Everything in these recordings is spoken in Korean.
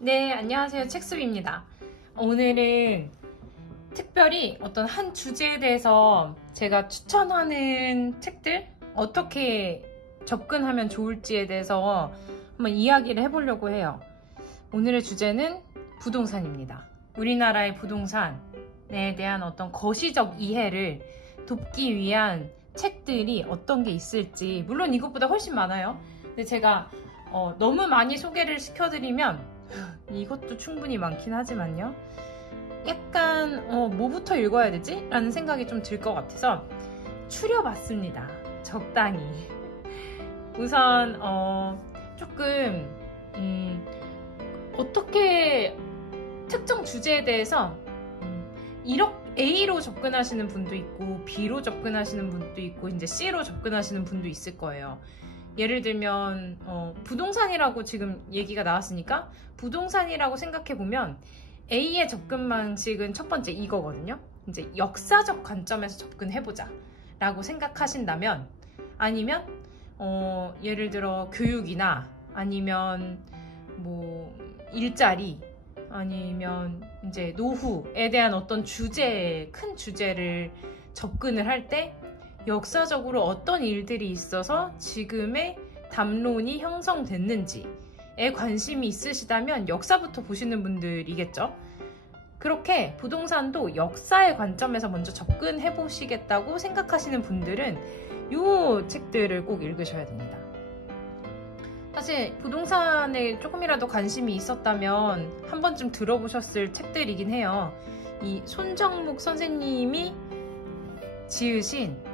네, 안녕하세요. 책숲입니다. 오늘은 특별히 어떤 한 주제에 대해서 제가 추천하는 책들, 어떻게 접근하면 좋을지에 대해서 한번 이야기를 해보려고 해요. 오늘의 주제는 부동산입니다. 우리나라의 부동산에 대한 어떤 거시적 이해를 돕기 위한 책들이 어떤 게 있을지, 물론 이것보다 훨씬 많아요. 근데 제가 너무 많이 소개를 시켜드리면 이것도 충분히 많긴 하지만요, 약간 뭐부터 읽어야 되지? 라는 생각이 좀 들 것 같아서 추려봤습니다. 적당히. 우선 조금 어떻게 특정 주제에 대해서 A로 접근하시는 분도 있고 B로 접근하시는 분도 있고 이제 C로 접근하시는 분도 있을 거예요. 예를 들면 부동산이라고 지금 얘기가 나왔으니까 부동산이라고 생각해보면 A의 접근 방식은 첫 번째 이거거든요. 이제 역사적 관점에서 접근해보자 라고 생각하신다면, 아니면 예를 들어 교육이나 아니면 뭐 일자리 아니면 이제 노후에 대한 어떤 주제, 큰 주제를 접근을 할 때 역사적으로 어떤 일들이 있어서 지금의 담론이 형성됐는지에 관심이 있으시다면 역사부터 보시는 분들이겠죠. 그렇게 부동산도 역사의 관점에서 먼저 접근해 보시겠다고 생각하시는 분들은 이 책들을 꼭 읽으셔야 됩니다. 사실 부동산에 조금이라도 관심이 있었다면 한 번쯤 들어보셨을 책들이긴 해요. 이 손정묵 선생님이 지으신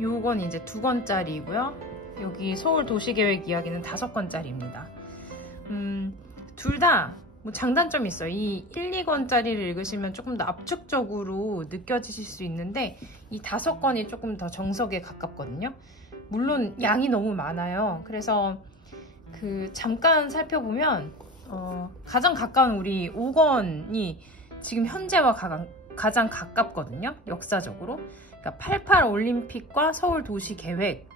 요건 이제 2권짜리이고요. 여기 서울 도시계획 이야기는 5권짜리입니다. 둘 다 뭐 장단점이 있어요. 이 1, 2권짜리를 읽으시면 조금 더 압축적으로 느껴지실 수 있는데 이 5권이 조금 더 정석에 가깝거든요. 물론 양이 너무 많아요. 그래서 잠깐 살펴보면 가장 가까운 우리 5권이 지금 현재와 가장 가깝거든요. 역사적으로. 그러니까 88 올림픽과 서울 도시 계획.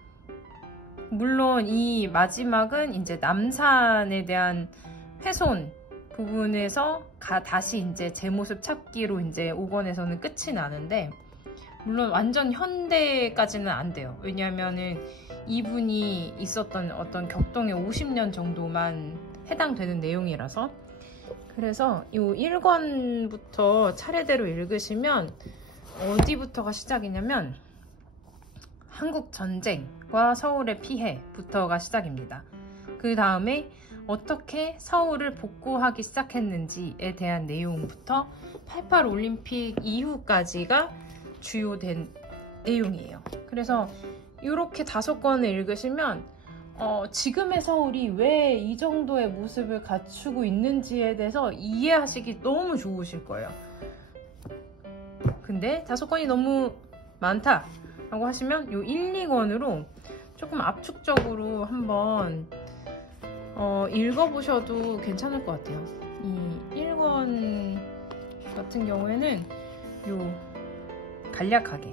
물론 이 마지막은 이제 남산에 대한 훼손 부분에서 다시 이제 제 모습 찾기로 이제 5권에서는 끝이 나는데, 물론 완전 현대까지는 안 돼요. 왜냐하면은 이분이 있었던 어떤 격동의 50년 정도만 해당되는 내용이라서. 그래서 이 1권부터 차례대로 읽으시면 어디부터가 시작이냐면 한국 전쟁과 서울의 피해부터가 시작입니다. 그 다음에 어떻게 서울을 복구하기 시작했는지에 대한 내용부터 88 올림픽 이후까지가 주요된 내용이에요. 그래서 이렇게 5권을 읽으시면 지금의 서울이 왜 이 정도의 모습을 갖추고 있는지에 대해서 이해하시기 너무 좋으실 거예요. 근데 5권이 너무 많다 라고 하시면 이 1, 2권으로 조금 압축적으로 한번 읽어보셔도 괜찮을 것 같아요. 이 1권 같은 경우에는 요 간략하게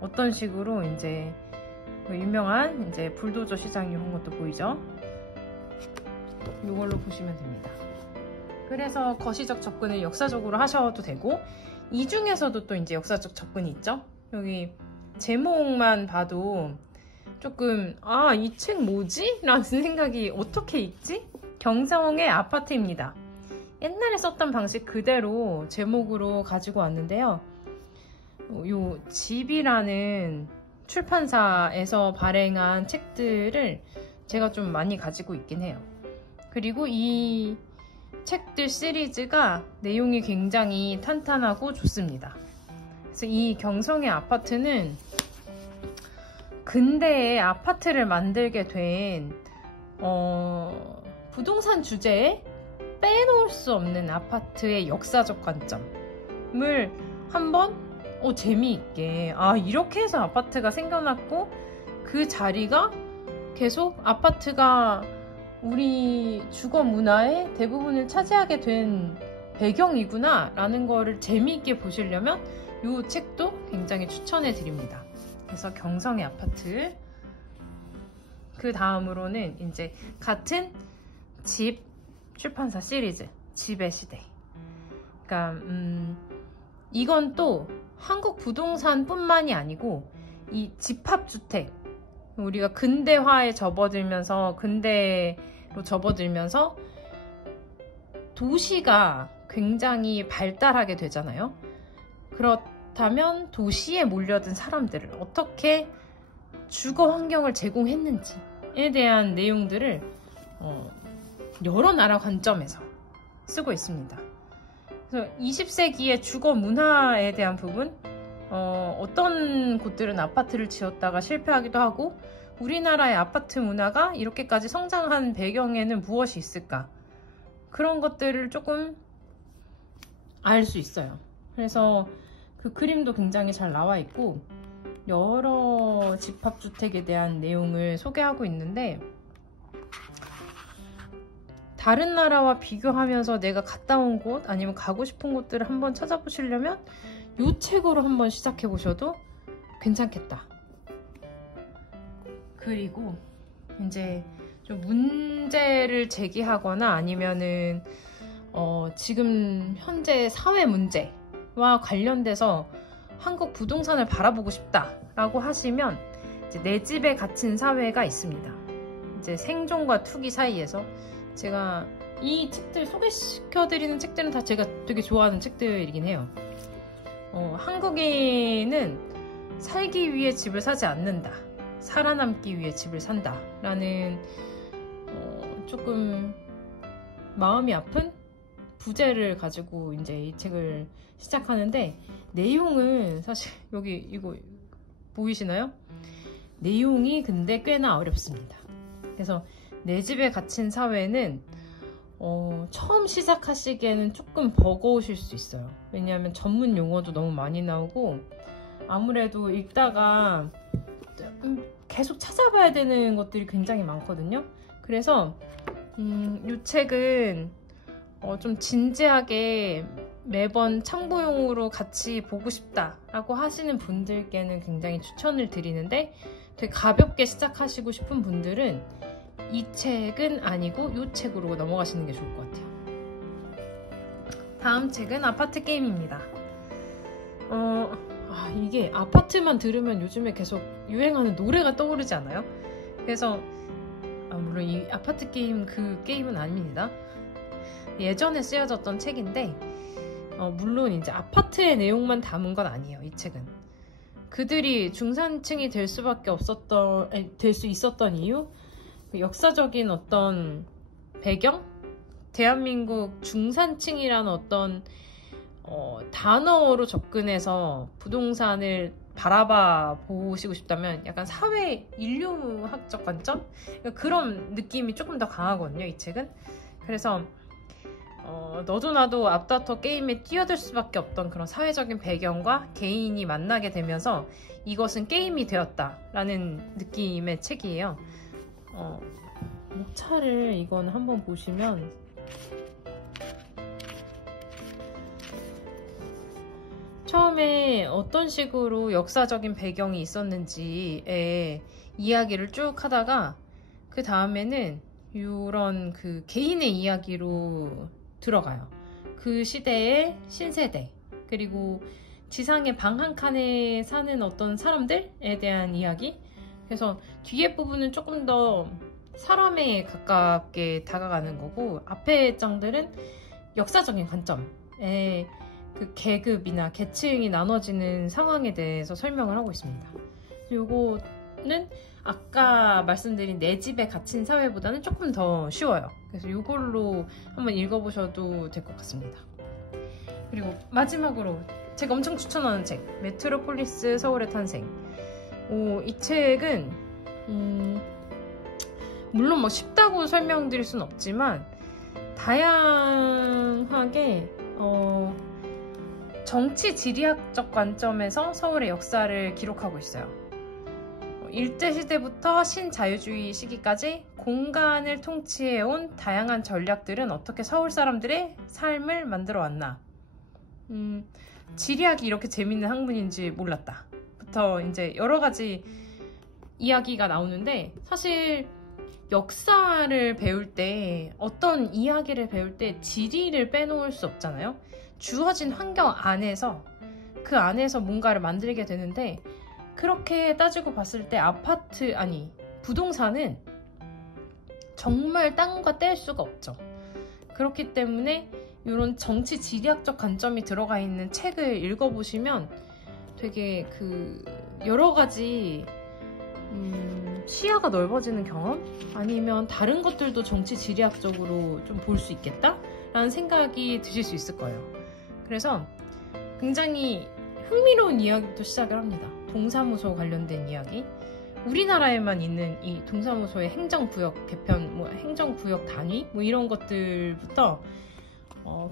어떤 식으로 이제 유명한 이제 불도저 시장 이런 것도 보이죠? 이걸로 보시면 됩니다. 그래서 거시적 접근을 역사적으로 하셔도 되고, 이 중에서도 또 이제 역사적 접근이 있죠. 여기 제목만 봐도 조금 이 책 뭐지? 라는 생각이 어떻게 읽지? 경성의 아파트입니다. 옛날에 썼던 방식 그대로 제목으로 가지고 왔는데요. 요 집이라는 출판사에서 발행한 책들을 제가 좀 많이 가지고 있긴 해요. 그리고 이 책들 시리즈가 내용이 굉장히 탄탄하고 좋습니다. 그래서 이 경성의 아파트는 근대에 아파트를 만들게 된 부동산 주제에 빼놓을 수 없는 아파트의 역사적 관점을 한번 재미있게 이렇게 해서 아파트가 생겨났고 그 자리가 계속 아파트가 우리 주거 문화의 대부분을 차지하게 된 배경이구나 라는 거를 재미있게 보시려면 이 책도 굉장히 추천해 드립니다. 그래서 경성의 아파트, 그 다음으로는 이제 같은 집 출판사 시리즈 집의 시대. 그러니까 이건 또 한국 부동산뿐만이 아니고 이 집합주택, 우리가 근대화에 접어들면서 근대로 접어들면서 도시가 굉장히 발달하게 되잖아요. 그렇다면 도시에 몰려든 사람들을 어떻게 주거 환경을 제공했는지에 대한 내용들을 여러 나라 관점에서 쓰고 있습니다. 그래서 20세기의 주거 문화에 대한 부분, 어떤 곳들은 아파트를 지었다가 실패하기도 하고 우리나라의 아파트 문화가 이렇게까지 성장한 배경에는 무엇이 있을까, 그런 것들을 조금 알 수 있어요. 그래서 그 그림도 굉장히 잘 나와 있고 여러 집합주택에 대한 내용을 소개하고 있는데, 다른 나라와 비교하면서 내가 갔다 온 곳 아니면 가고 싶은 곳들을 한번 찾아보시려면 이 책으로 한번 시작해 보셔도 괜찮겠다. 그리고 이제 좀 문제를 제기하거나 아니면은 지금 현재 사회 문제와 관련돼서 한국 부동산을 바라보고 싶다라고 하시면 이제 내 집에 갇힌 사회가 있습니다. 이제 생존과 투기 사이에서, 제가 이 책들 소개시켜드리는 책들은 다 제가 되게 좋아하는 책들이긴 해요. 한국인은 살기 위해 집을 사지 않는다, 살아남기 위해 집을 산다 라는 조금 마음이 아픈 부제를 가지고 이제 이 책을 시작하는데, 내용은 사실 여기 이거 보이시나요? 내용이 근데 꽤나 어렵습니다. 그래서 내 집에 갇힌 사회는 처음 시작하시기에는 조금 버거우실 수 있어요. 왜냐하면 전문 용어도 너무 많이 나오고 아무래도 읽다가 계속 찾아봐야 되는 것들이 굉장히 많거든요. 그래서 이 책은 좀 진지하게 매번 참고용으로 같이 보고 싶다라고 하시는 분들께는 굉장히 추천을 드리는데, 되게 가볍게 시작하시고 싶은 분들은 이 책은 아니고 이 책으로 넘어가시는 게 좋을 것 같아요. 다음 책은 아파트 게임입니다. 이게 아파트만 들으면 요즘에 계속 유행하는 노래가 떠오르지 않아요? 그래서 물론 이 아파트 게임 그 게임은 아닙니다. 예전에 쓰여졌던 책인데, 물론 이제 아파트의 내용만 담은 건 아니에요. 이 책은 그들이 중산층이 될 수 있었던 이유, 역사적인 어떤 배경, 대한민국 중산층이라는 어떤 단어로 접근해서 부동산을 바라봐 보시고 싶다면 약간 사회 인류학적 관점? 그런 느낌이 조금 더 강하거든요, 이 책은. 그래서 너도 나도 앞다퉈 게임에 뛰어들 수밖에 없던 그런 사회적인 배경과 개인이 만나게 되면서 이것은 게임이 되었다라는 느낌의 책이에요. 목차를 이건 한번 보시면 처음에 어떤 식으로 역사적인 배경이 있었는지의 이야기를 쭉 하다가 그 다음에는 이런 그 개인의 이야기로 들어가요. 그 시대의 신세대, 그리고 지상의 방 한 칸에 사는 어떤 사람들에 대한 이야기. 그래서 뒤에 부분은 조금 더 사람에 가깝게 다가가는 거고, 앞에 장들은 역사적인 관점에 그 계급이나 계층이 나눠지는 상황에 대해서 설명을 하고 있습니다. 요거는 아까 말씀드린 내 집에 갇힌 사회보다는 조금 더 쉬워요. 그래서 이걸로 한번 읽어보셔도 될 것 같습니다. 그리고 마지막으로 제가 엄청 추천하는 책, 메트로폴리스 서울의 탄생. 이 책은 물론 뭐 쉽다고 설명드릴 순 없지만 다양하게 정치 지리학적 관점에서 서울의 역사를 기록하고 있어요. 일제시대부터 신자유주의 시기까지 공간을 통치해온 다양한 전략들은 어떻게 서울 사람들의 삶을 만들어 왔나. 지리학이 이렇게 재밌는 학문인지 몰랐다 부터 이제 여러 가지 이야기가 나오는데, 사실 역사를 배울 때, 어떤 이야기를 배울 때 지리를 빼놓을 수 없잖아요. 주어진 환경 안에서, 그 안에서 뭔가를 만들게 되는데, 그렇게 따지고 봤을 때 부동산은 정말 땅과 뗄 수가 없죠. 그렇기 때문에 이런 정치 지리학적 관점이 들어가 있는 책을 읽어보시면 되게 여러 가지 시야가 넓어지는 경험? 아니면 다른 것들도 정치 지리학적으로 좀 볼 수 있겠다? 라는 생각이 드실 수 있을 거예요. 그래서 굉장히 흥미로운 이야기부터 시작을 합니다. 동사무소 관련된 이야기. 우리나라에만 있는 이 동사무소의 행정구역 개편, 행정구역 단위, 이런 것들부터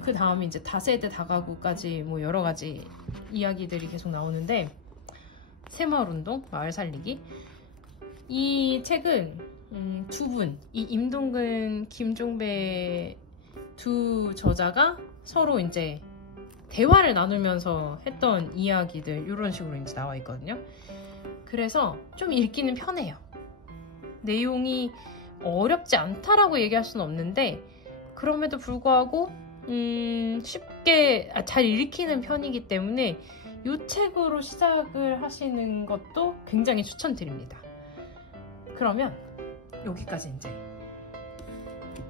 그 다음에 이제 다세대 다가구까지 여러 가지 이야기들이 계속 나오는데, 새마을운동, 마을 살리기. 이 책은 두 분, 이 임동근, 김종배 두 저자가 서로 이제 대화를 나누면서 했던 이야기들, 이런 식으로 이제 나와 있거든요. 그래서 좀 읽기는 편해요. 내용이 어렵지 않다라고 얘기할 수는 없는데, 그럼에도 불구하고 쉽게 잘 읽히는 편이기 때문에 이 책으로 시작을 하시는 것도 굉장히 추천드립니다. 그러면 여기까지 이제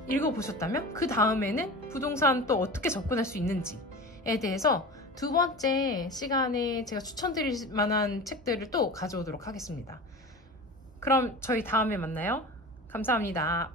읽어보셨다면, 그 다음에는 부동산 또 어떻게 접근할 수 있는지에 대해서 두 번째 시간에 제가 추천드릴 만한 책들을 또 가져오도록 하겠습니다. 그럼 저희 다음에 만나요. 감사합니다.